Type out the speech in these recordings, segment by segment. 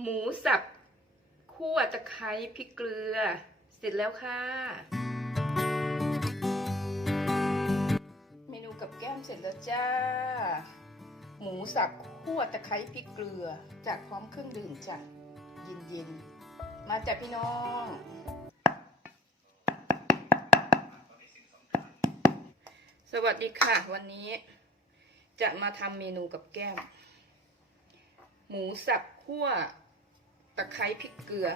หมูสับคั่วตะไคร้พริกเกลือ เสร็จแล้วค่ะ เมนูกับแก้มเสร็จแล้วจ้า หมูสับคั่วตะไคร้พริกเกลือจากพร้อมเครื่องดื่มจ้ะเย็นๆ มาจากพี่น้องสวัสดีค่ะ วันนี้จะมาทำเมนูกับแก้ม หมูสับคั่ว ตะไคร้พริกเกลือ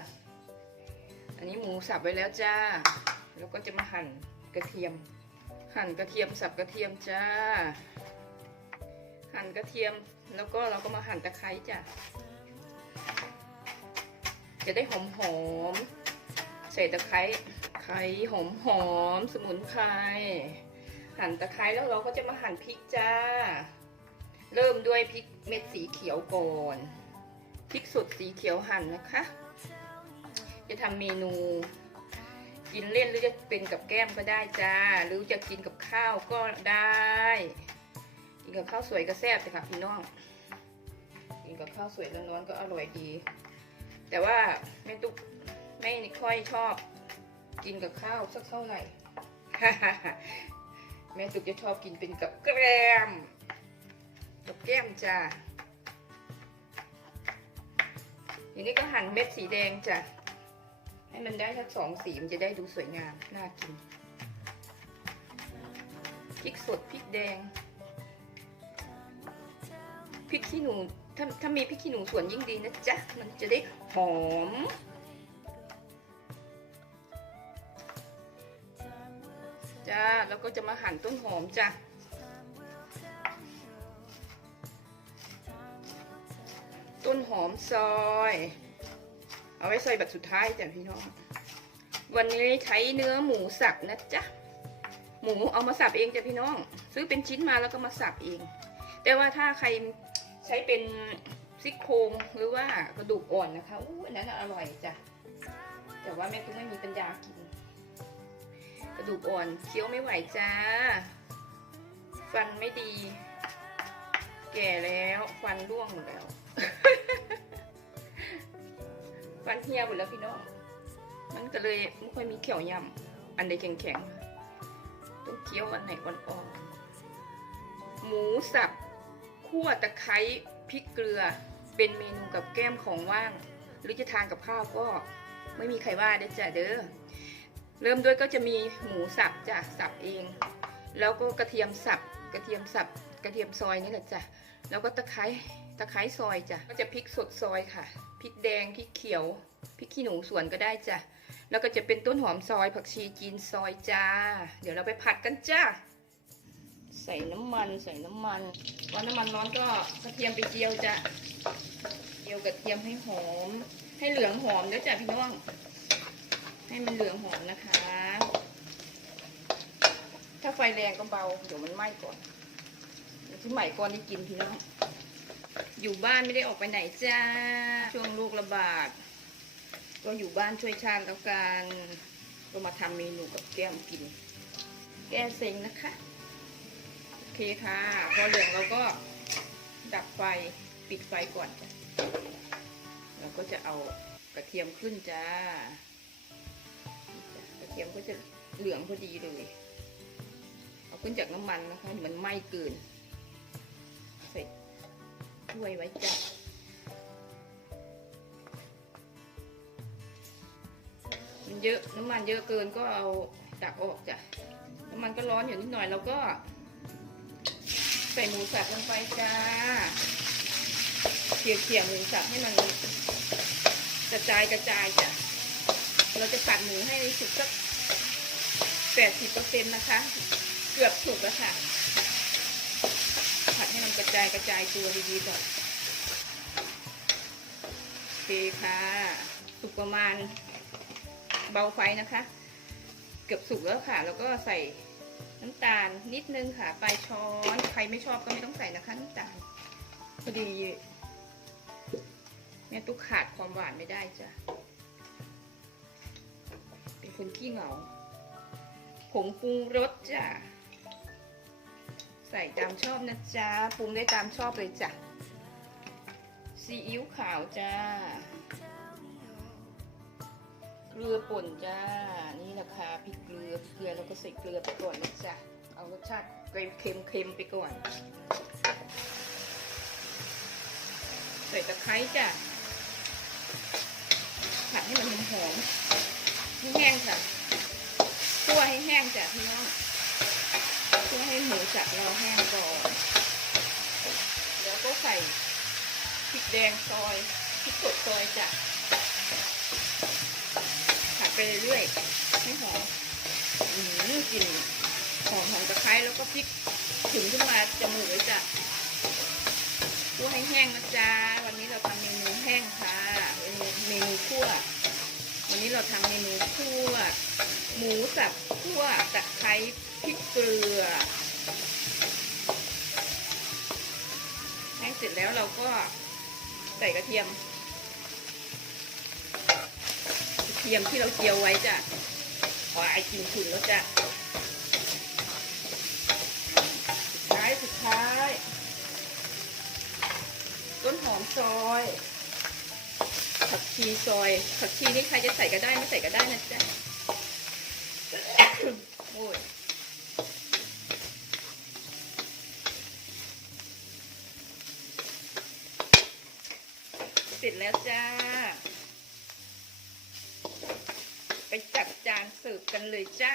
อันนี้หมูสับไว้แล้วจ้า แล้วก็จะมาหั่นกระเทียม หั่นกระเทียมสับกระเทียมจ้า หั่นกระเทียมแล้วก็เราก็มาหั่นตะไคร้จ้ะจะได้หอมหอมใส่ตะไคร้ไคร้หอมหอมสมุนไพรหั่นตะไคร้แล้วเราก็จะมาหั่นพริกจ้า เริ่มด้วยพริกเม็ดสีเขียวก่อน พริกสดสีเขียวหั่นนะคะ จะทำเมนู กินเล่นหรือจะเป็นกับแก้มก็ได้จ้า หรือจะกินกับข้าวก็ได้ กินกับข้าวสวยก็แซ่บเลยค่ะพี่น้อง กินกับข้าวสวยร้อนๆก็อร่อยดี แต่ว่าแม่ตุ๊กไม่ค่อยชอบ กินกับข้าวสักเท่าไหร่แม่ตุ๊กจะชอบกินเป็นกับแกล้มกับแก้มจ้า ทีนี้ก็หั่นเม็ดสีแดงจ้ะ ให้มันได้ทั้งสองสีมันจะได้ดูสวยงาม น่ากิน พริกสดพริกแดง พริกขี้หนู ถ้าถ้ามีพริกขี้หนูส่วนยิ่งดีนะจ๊ะ มันจะได้หอมจ้าแล้วก็จะมาหั่นต้นหอมจ้ะ ต้นหอมซอย เอาไว้ใส่แบบสุดท้ายจ้ะพี่น้อง วันนี้ใช้เนื้อหมูสับนะจ๊ะ หมูเอามาสับเองจ้ะพี่น้อง ซื้อเป็นชิ้นมาแล้วก็มาสับเอง แต่ว่าถ้าใครใช้เป็นซี่โครงหรือว่ากระดูกอ่อนนะคะอู้อันนั้นอร่อยจ้ะ แต่ว่าแม่ก็ไม่มีปัญญากิน กระดูกอ่อนเคี้ยวไม่ไหวจ้า ฟันไม่ดี แก่แล้วฟันร่วงหมดแล้ว ฟันเหี่ยหมดแล้วพี่น้อง มันก็เลยไม่ค่อยมีเขียวยำอันใดแข็งๆต้องเคี้ยวอันไหนอ่อนๆหมูสับคั่วตะไคร้พริกเกลือเป็นเมนูกับแก้มของว่าง หรือจะทานกับข้าวก็ไม่มีใครว่าเด้จ้ะเด้อเริ่มด้วยก็จะมีหมูสับจ้ะสับเอง แล้วก็กระเทียมสับกระเทียมสับกระเทียมซอยนี่แหละจ้ะแล้วก็ตะไคร้ ตะไคร้ซอยจ้ะก็จะพริกสดซอยค่ะพริกแดงพริกเขียวพริกขี้หนูสวนก็ได้จ้ะแล้วก็จะเป็นต้นหอมซอยผักชีจีนซอยจ้า เดี๋ยวเราไปผัดกันจ้าใส่น้ำมันใส่น้ำมันวันน้ำมันร้อนก็กระเทียมไปเจียวจ้ะเจียวกระเทียมให้หอม ให้เหลืองหอมด้วยจ้ะพี่น้อง ให้มันเหลืองหอมนะคะ ถ้าไฟแรงก็เบาเดี๋ยวมันไหม้ก่อนเดี๋ยวที่ใหม่ก่อนได้กินพี่น้อง อยู่บ้านไม่ได้ออกไปไหนจ้า ช่วงลูกระบาด ก็อยู่บ้านช่วยชาติแล้วกันก็มาทำเมนูกับแก้มกิน แก้เซ็งนะคะ โอเคค่ะ พอเหลืองเราก็ดับไฟปิดไฟก่อนจ้ะเราก็จะเอากระเทียมขึ้นจ้ากระเทียมก็จะเหลืองพอดีเลย เอาขึ้นจากน้ำมันนะคะมันไหม้เกิน ถ้วยไว้จ้ะมันเยอะน้ำมันเยอะเกินก็เอาตักออกจ้ะน้ำมันก็ร้อนอยู่นิดหน่อยเราก็ ใส่หมูสับลงไปจ้าเขี่ยๆหมูสับให้มันกระจายกระจายจ้ะเราจะผัดหมูให้สุกสักแปดสิบเปอร์เซ็นต์นะคะ เกือบสุกแล้วค่ะ ระจายกระจายตัวดีๆก่อนโอเคค่ะสุกประมาณเบาไฟนะคะ เกือบสุกแล้วค่ะ แล้วก็ใส่น้ำตาลนิดนึงค่ะปลายช้อนใครไม่ชอบก็ไม่ต้องใส่นะคะน้ำตาลพอดีแม่ตุ๊กขาดความหวานไม่ได้จ้ะเป็นคนขี้เหงาผงปรุงรสจ้ะ ใส่ตามชอบนะจ๊ะปรุงได้ตามชอบเลยจ้ะซีอิ๊วขาวจ้าเกลือป่นจ้า นี่ราคาพริกเกลือเกลือเราก็ใส่เกลือไปก่อนนะจ๊ะเอารสชาติเค็มเค็มไปก่อน ใส่ตะไคร้จ้ะผัดให้มันหอมให้แห้งค่ะคั่วให้แห้งจ้ะพี่น้อง คั่วให้หมูสับเราแห้งก่อน แล้วก็ใส่พริกแดงซอยพริกสดซอยจ้ะผัดไปเรื่อยๆให้หอมอืมกลิ่นหอมของตะไคร้แล้วก็พริกถึงขึ้นมาจมูกเลยจ้ะคั่วให้แห้งนะจ๊ะวันนี้เราทำเมนูแห้งค่ะเมนูเมนูคั่ว วันนี้เราทำเมนูคั่ว หมูสับคั่วตะไคร้ ริกเกลือแห้งเสร็จแล้วเราก็ใส่กระเทียม กระเทียมที่เราเจียวไว้จ้ะขอไอกินถึงแล้วจ้ะสุดท้ายสุดท้าย ต้นหอมซอยผักชีซอยผักชีนี่ใครจะใส่ก็ได้ไม่ใส่ก็ได้นะจ๊ะ โอ้ย เสร็จ แล้วจ้า ไปจัดจานเสิร์ฟกันเลยจ้า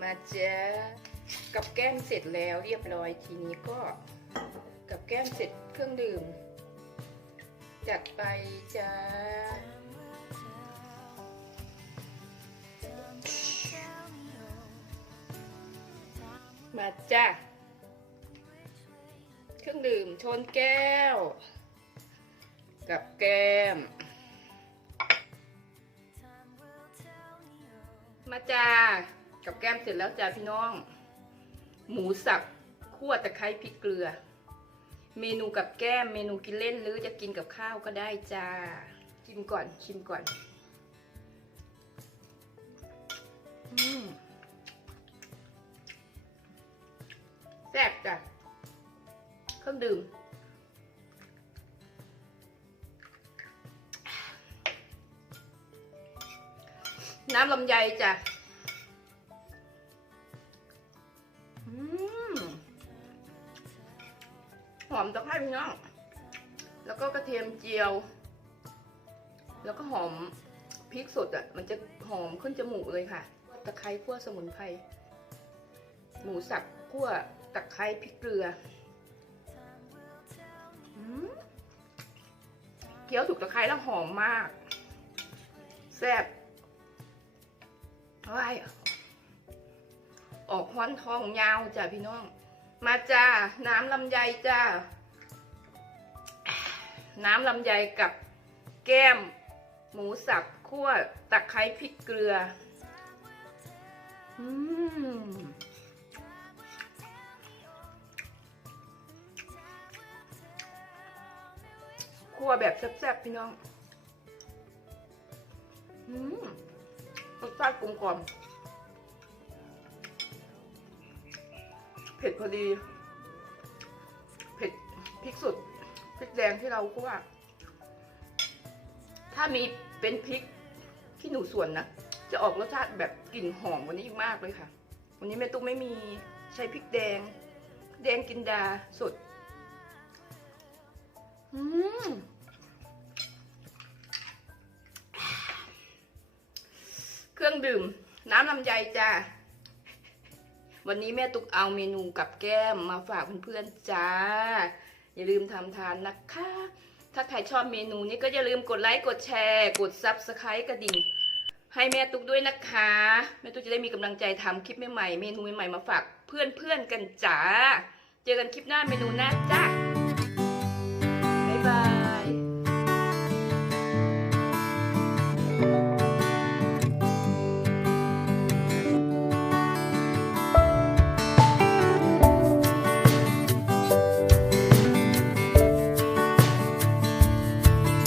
มาจ้า กับแก้มเสร็จแล้วเรียบร้อยทีนี้ก็กับแก้มเสร็จเครื่องดื่ม จัดไปจ้ามาจ้าเครื่องดื่มชนแก้ว กับแก้ม มาจ้ากับแก้มเสร็จแล้วจ้าพี่น้อง หมูสับคั่วตะไคร้พริกเกลือ เมนูกับแก้มเมนูกินเล่นหรือจะกินกับข้าวก็ได้จ้าชิมก่อนชิมก่อนอแซ่บจ้ะเครื่องดื่มน้ำลำไยจ้ะ อมตะไคร้พี่น้อง แล้วก็กระเทียมเจียว แล้วก็หอมพริกสดอะ มันจะหอมขึ้นจมูกเลยค่ะ ตะไคร้คั่วสมุนไพร หมูสับคั่วตะไคร้พริกเกลืออเคี้ยวถูกตะไคร้แล้วหอมมาก แซ่บเฮ้ยออกฮ้อนทองยาวจ้ะพี่น้อง มาจ้า น้ำลำไยจ้า น้ำลำไยกับแก้ม หมูสับคั่วตะไคร้พริกเกลือ อืมคั่วแบบแซ่บๆพี่น้อง อืมรสชาติกลมกล่อม เผ็ดพอดี เผ็ดพริกสุดพริกแดงที่เราคั่วถ้ามีเป็นพริกที่หนูส่วนนะจะออกรสชาติแบบกลิ่นหอมกวันนี้อีกมากเลยค่ะ วันนี้แม่ตุ๊กไม่มีใช้พริกแดง แดงกินดาสดอืมเครื่องดื่ม น้ำลำไยจ้า วันนี้แม่ตุกเอาเมนูกับแก้มมาฝากเพื่อนๆจ้า อย่าลืมทำทานนะคะ ถ้าใครชอบเมนูนี้ก็อย่าลืมกดไลค์กดแชร์ กดซับสไครต์กระดิ่ง ให้แม่ตุกด้วยนะคะแม่ตุกจะได้มีกำลังใจทำคลิปใหม่ๆเมนูใหม่ๆมาฝากเพื่อนๆกันจ้า เจอกันคลิปหน้าเมนูหน้าจ้าบ๊ายบาย